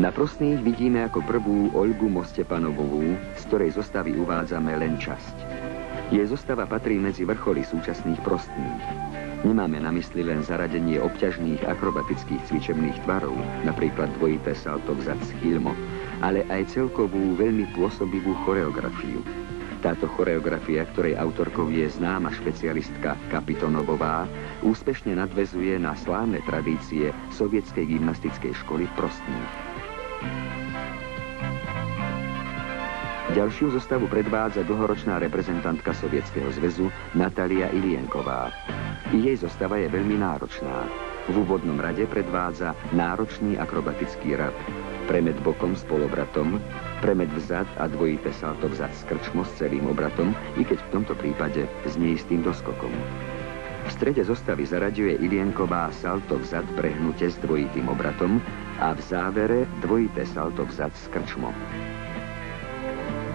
Na Prostných vidíme ako prvú Olgu Mostepanovovú, z ktorej zostavy uvádzame len časť. Jej zostava patrí medzi vrcholy súčasných Prostných. Nemáme na mysli len zaradenie obťažných akrobatických cvičebných tvarov, napríklad dvojité salto vzad z chilmo, ale aj celkovú veľmi pôsobivú choreografiu. Táto choreografia, ktorej autorkou je známa špecialistka Kapitonovová, úspešne nadväzuje na slávne tradície sovietskej gymnastickej školy v Prostných. Ďalšiu zostavu predvádza dlhoročná reprezentantka Sovietskeho zväzu Natalia Ilienková. I jej zostava je veľmi náročná. V úvodnom rade predvádza náročný akrobatický rad, premet bokom s polobratom, premet vzad a dvojité salto vzad s krčmo s celým obratom, i keď v tomto prípade s neistým doskokom. V strede zostavy zaraďuje Ilienková salto vzad prehnutie s dvojitým obratom a v závere dvojité salto vzad s krčmom.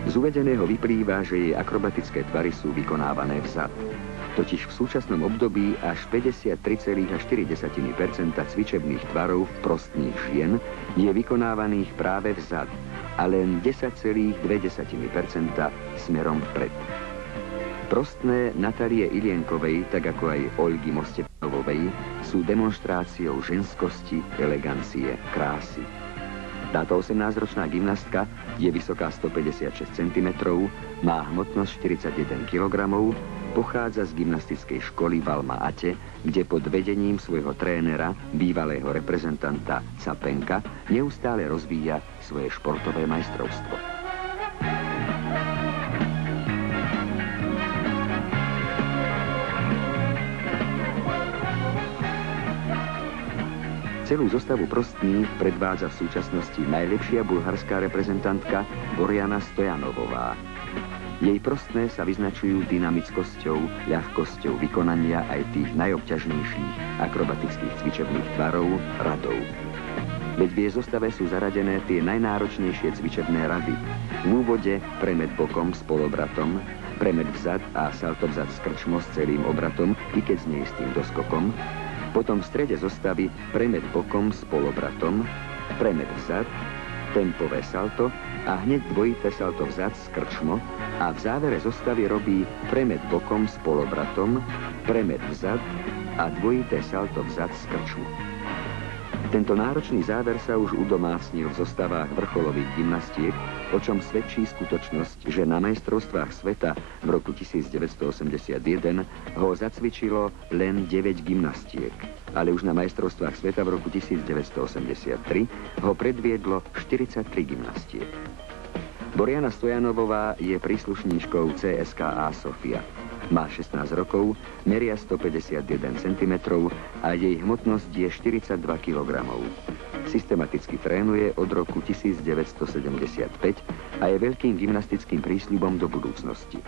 Z uvedeného vyplýva, že jej akrobatické tvary sú vykonávané vzad. Totiž v súčasnom období až 53,4% cvičebných tvarov v Prostných žien je vykonávaných práve vzad a len 10,2% smerom vpred. Prostné Natalie Ilienkovej, tak ako aj Olgy Mostepanovovej, sú demonštráciou ženskosti, elegancie, krásy. Táto 18-ročná gymnastka je vysoká 156 cm, má hmotnosť 41 kg, pochádza z gymnastickej školy v Alma-Ate, kde pod vedením svojho trénera, bývalého reprezentanta Capenka, neustále rozvíja svoje športové majstrovstvo. Celú zostavu Prostných predvádza v súčasnosti najlepšia bulharská reprezentantka Borjana Stojanovová. Jej prostné sa vyznačujú dynamickosťou, ľahkosťou vykonania aj tých najobťažnejších akrobatických cvičebných tvarov, radov. Veď v jej zostave sú zaradené tie najnáročnejšie cvičebné rady. V úvode premet bokom s polobratom, premet vzad a salto vzad s krčmo s celým obratom, i keď s neistým doskokom. Potom v strede zostavy premet bokom s polobratom, premet vzad, tempové salto a hneď dvojité salto vzad s krčmo a v závere zostavy robí premet bokom s polobratom, premet vzad a dvojité salto vzad s krčmo. Tento náročný záver sa už udomácnil v zostavách vrcholových gymnastiek, o čom svedčí skutočnosť, že na majstrovstvách sveta v roku 1981 ho zacvičilo len 9 gymnastiek, ale už na majstrovstvách sveta v roku 1983 ho predviedlo 43 gymnastiek. Borjana Stojanovová je príslušníčkou CSKA Sofia. Má 16 rokov, meria 151 cm a jej hmotnosť je 42 kg. Systematicky trénuje od roku 1975 a je veľkým gymnastickým prísľubom do budúcnosti.